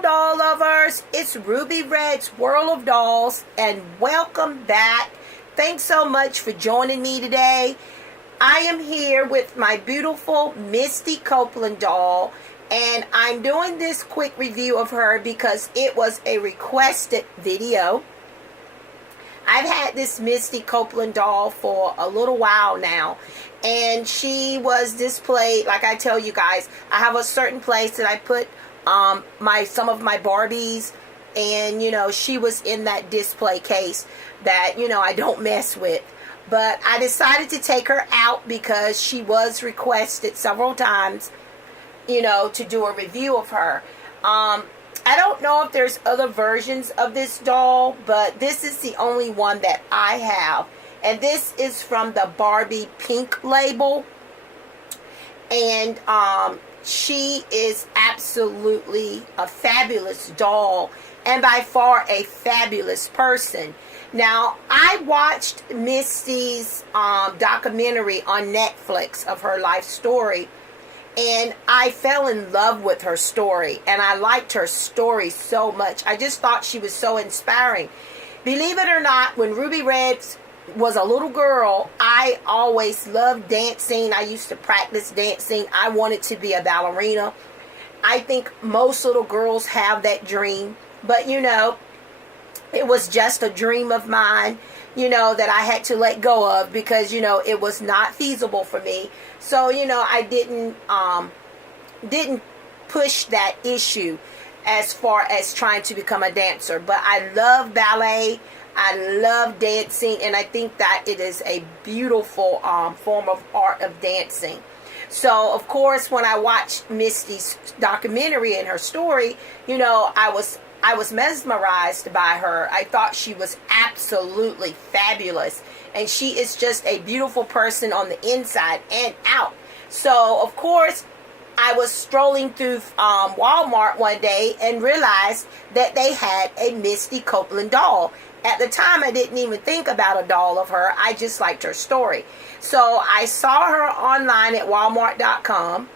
Hello doll lovers, it's Ruby Red's World of Dolls and welcome back. Thanks so much for joining me today. I am here with my beautiful Misty Copeland doll and I'm doing this quick review of her because it was a requested video. I've had this Misty Copeland doll for a little while now, and she was displayed, like I tell you guys, I have a certain place that I put some of my Barbies, and she was in that display case that I don't mess with. But I decided to take her out because she was requested several times to do a review of her. I don't know if there's other versions of this doll, but this is the only one that I have. And this is from the Barbie Pink label. And she is absolutely a fabulous doll and by far a fabulous person. Now, I watched Misty's documentary on Netflix of her life story. And I fell in love with her story. And I liked her story so much. I just thought she was so inspiring. Believe it or not, when Ruby Red was a little girl, I always loved dancing. I used to practice dancing. I wanted to be a ballerina. I think most little girls have that dream. But it was just a dream of mine, that I had to let go of because, it was not feasible for me. So, I didn't push that issue as far as trying to become a dancer. But I love ballet. I love dancing. And I think that it is a beautiful form of art of dancing. So, of course, when I watched Misty's documentary and her story, I was mesmerized by her. I thought she was absolutely fabulous. And she is just a beautiful person on the inside and out. So, of course, I was strolling through Walmart one day and realized that they had a Misty Copeland doll. At the time, I didn't even think about a doll of her. I just liked her story. So, I saw her online at Walmart.com.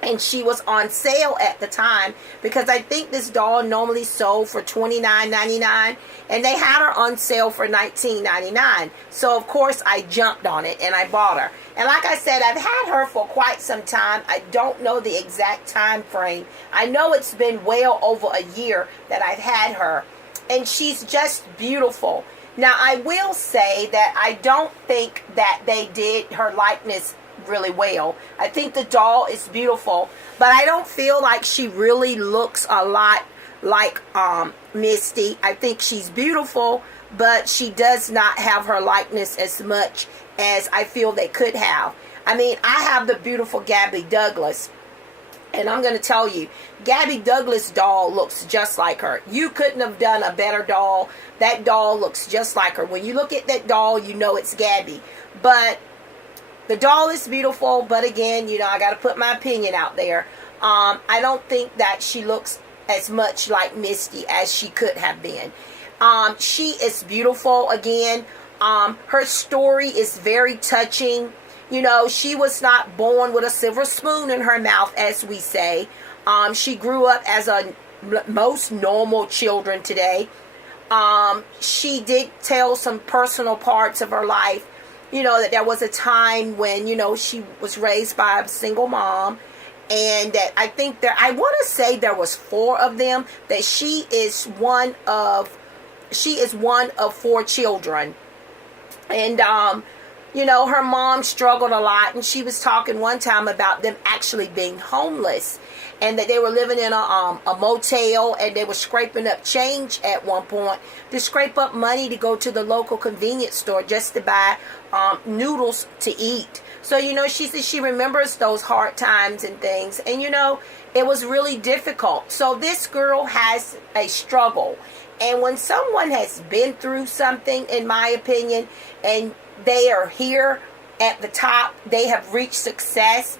And she was on sale at the time because I think this doll normally sold for $29.99 and they had her on sale for $19.99. So of course I jumped on it and I bought her. And like I said, I've had her for quite some time. I don't know the exact time frame. I know it's been well over a year that I've had her. And she's just beautiful. Now I will say that I don't think that they did her likeness really well. I think the doll is beautiful, but I don't feel like she really looks a lot like Misty. I think she's beautiful, but she does not have her likeness as much as I feel they could have. I mean, I have the beautiful Gabby Douglas, and I'm going to tell you, Gabby Douglas doll looks just like her. You couldn't have done a better doll. That doll looks just like her. When you look at that doll, you know it's Gabby. But the doll is beautiful, but again, I got to put my opinion out there. I don't think that she looks as much like Misty as she could have been. She is beautiful again. Her story is very touching. She was not born with a silver spoon in her mouth, as we say. She grew up as most normal children today. She did tell some personal parts of her life. That there was a time when, she was raised by a single mom. And that I think I want to say there was 4 of them. That she is one of 4 children. And, her mom struggled a lot. And she was talking one time about them actually being homeless. And that they were living in a motel and they were scraping up change at one point to scrape up money to go to the local convenience store just to buy noodles to eat. So, she said she remembers those hard times and things. And, it was really difficult. So this girl has a struggle. And when someone has been through something, in my opinion, and they are here at the top, they have reached success,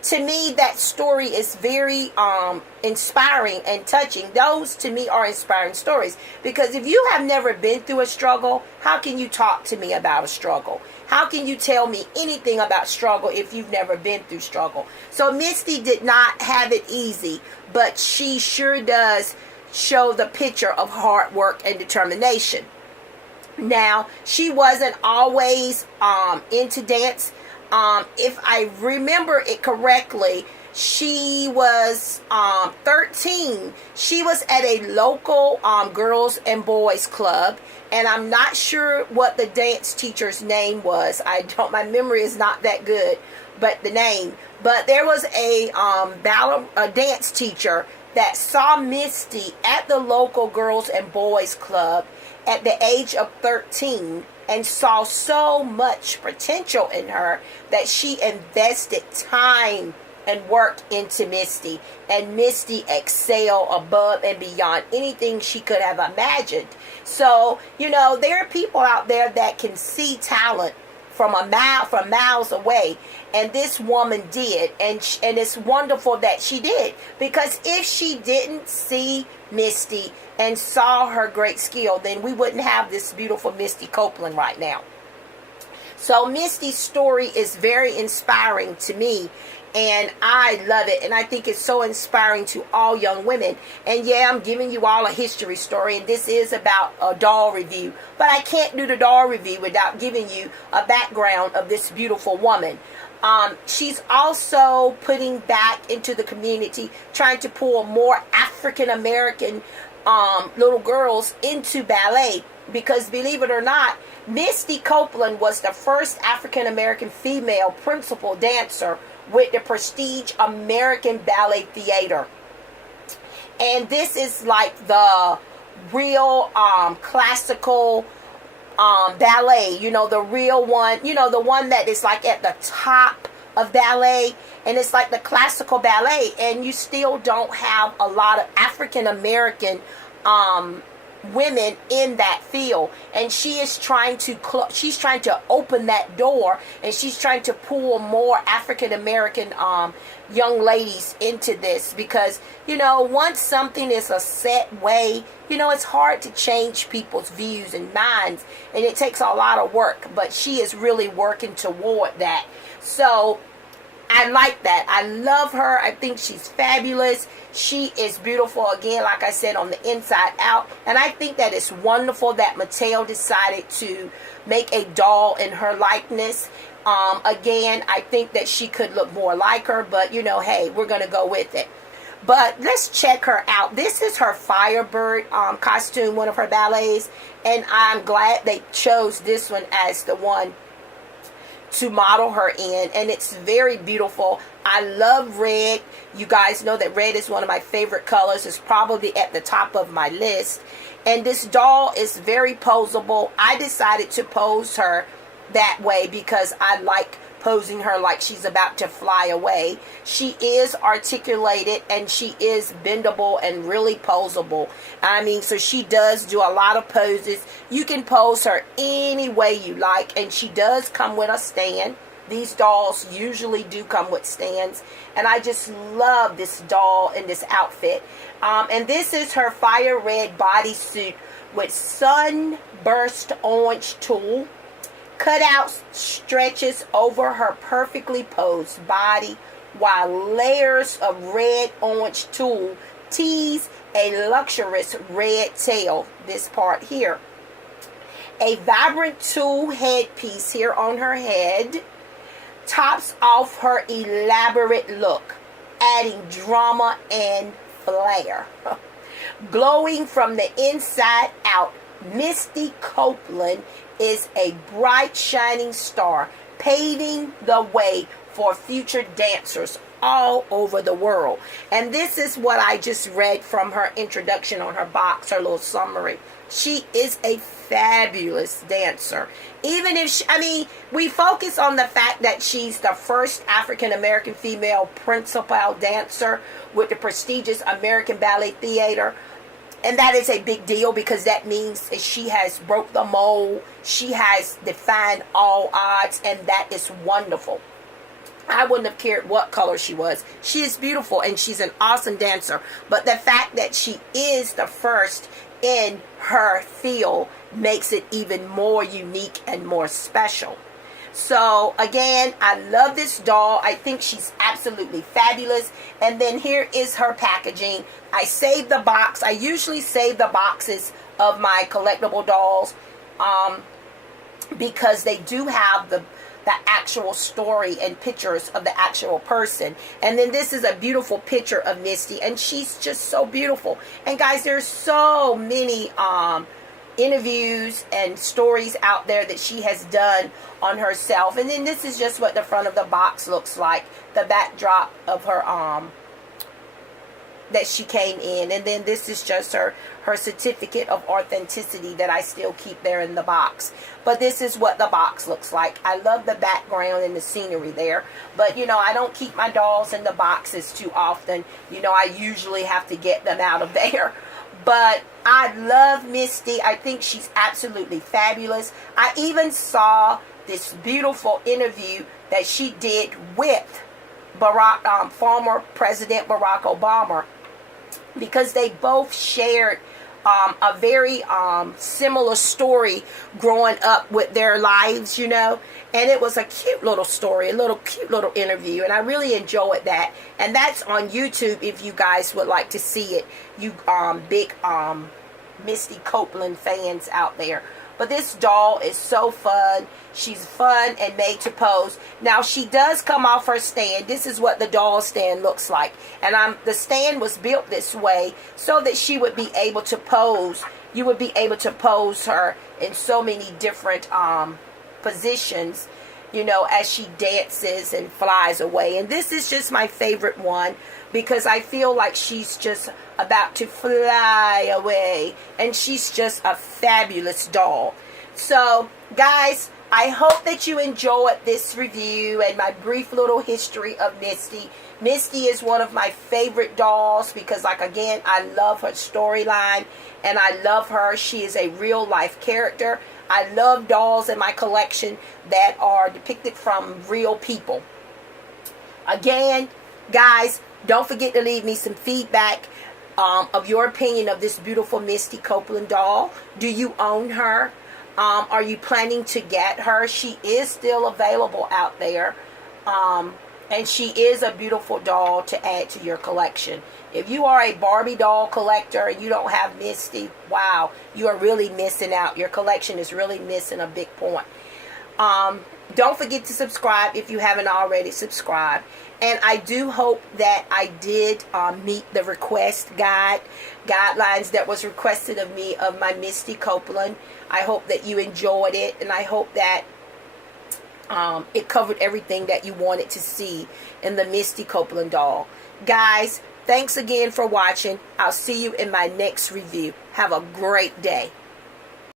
to me, that story is very inspiring and touching. Those, to me, are inspiring stories. Because if you have never been through a struggle, how can you talk to me about a struggle? How can you tell me anything about struggle if you've never been through struggle? So Misty did not have it easy, but she sure does show the picture of hard work and determination. Now, she wasn't always into dance. If I remember it correctly, she was 13. She was at a local girls and boys club, and I'm not sure what the dance teacher's name was. My memory is not that good, but the name. But there was a dance teacher that saw Misty at the local girls and boys club at the age of 13 and saw so much potential in her that she invested time and work into Misty, and Misty excelled above and beyond anything she could have imagined. So, there are people out there that can see talent from miles away, and this woman did, and it's wonderful that she did, because if she didn't see Misty and saw her great skill, then we wouldn't have this beautiful Misty Copeland right now. So Misty's story is very inspiring to me, and I love it, and I think it's so inspiring to all young women. And yeah, I'm giving you all a history story, and this is about a doll review, but I can't do the doll review without giving you a background of this beautiful woman. She's also putting back into the community, trying to pull more African American little girls into ballet, because believe it or not, Misty Copeland was the first African American female principal dancer with the prestige American Ballet Theater. And this is like the real classical ballet, the real one, the one that is like at the top of ballet, and it's like the classical ballet, and you still don't have a lot of African American women in that field, and she is trying to open that door, and she's trying to pull more African American young ladies into this, because once something is a set way, it's hard to change people's views and minds, and it takes a lot of work, but she is really working toward that. So I like that. I love her. I think she's fabulous. She is beautiful, again, like I said, on the inside out. And I think that it's wonderful that Mattel decided to make a doll in her likeness. Again, I think that she could look more like her, but, hey, we're going to go with it. But let's check her out. This is her Firebird costume, one of her ballets. And I'm glad they chose this one as the one to model her in, and it's very beautiful. I love red. You guys know that red is one of my favorite colors. It's probably at the top of my list, and this doll is very poseable. I decided to pose her that way because I like posing her like she's about to fly away. She is articulated, and she is bendable and really poseable. So she does do a lot of poses. You can pose her any way you like, and she does come with a stand. These dolls usually do come with stands, and I just love this doll in this outfit. And this is her fire red bodysuit with sunburst orange tulle. Cutout stretches over her perfectly posed body, while layers of red orange tulle tease a luxurious red tail, this part here. A vibrant tulle headpiece here on her head tops off her elaborate look, adding drama and flair. Glowing from the inside out, Misty Copeland is a bright, shining star, paving the way for future dancers all over the world. And this is what I just read from her introduction on her box, her little summary. She is a fabulous dancer. Even if we focus on the fact that she's the first African American female principal dancer with the prestigious American Ballet Theater. And that is a big deal, because that means that she has broke the mold. She has defied all odds, and that is wonderful. I wouldn't have cared what color she was. She is beautiful, and she's an awesome dancer. But the fact that she is the first in her field makes it even more unique and more special. So again, I love this doll. I think she's absolutely fabulous. And then here is her packaging. I saved the box. I usually save the boxes of my collectible dolls because they do have the actual story and pictures of the actual person. And then this is a beautiful picture of Misty, and she's just so beautiful. And guys, there's so many interviews and stories out there that she has done on herself. And then this is just what the front of the box looks like, the backdrop of her that she came in. And then this is just her certificate of authenticity that I still keep there in the box. But this is what the box looks like. I love the background and the scenery there. But, you know, I don't keep my dolls in the boxes too often. You know, I usually have to get them out of there. But I love Misty. I think she's absolutely fabulous. I even saw this beautiful interview that she did with former President Barack Obama, because they both shared a very similar story growing up with their lives, you know. And it was a cute little story, cute little interview, and I really enjoyed that. And that's on YouTube if you guys would like to see it, you big Misty Copeland fans out there. But this doll is so fun. She's fun and made to pose. Now, she does come off her stand. This is what the doll stand looks like. And the stand was built this way so that she would be able to pose. You would be able to pose her in so many different positions, you know, as she dances and flies away. And this is just my favorite one because I feel like she's just about to fly away, and she's just a fabulous doll. So guys, I hope that you enjoyed this review and my brief little history of Misty. Misty is one of my favorite dolls because, like, again, I love her storyline and I love her. She is a real life character. I love dolls in my collection that are depicted from real people. Again, guys, don't forget to leave me some feedback of your opinion of this beautiful Misty Copeland doll. Do you own her? Are you planning to get her? She is still available out there. And she is a beautiful doll to add to your collection. If you are a Barbie doll collector and you don't have Misty, wow, you are really missing out. Your collection is really missing a big point. Don't forget to subscribe if you haven't already subscribed. And I do hope that I did meet the request guidelines that was requested of me of my Misty Copeland. I hope that you enjoyed it, and I hope that it covered everything that you wanted to see in the Misty Copeland doll. Guys, thanks again for watching. I'll see you in my next review. Have a great day.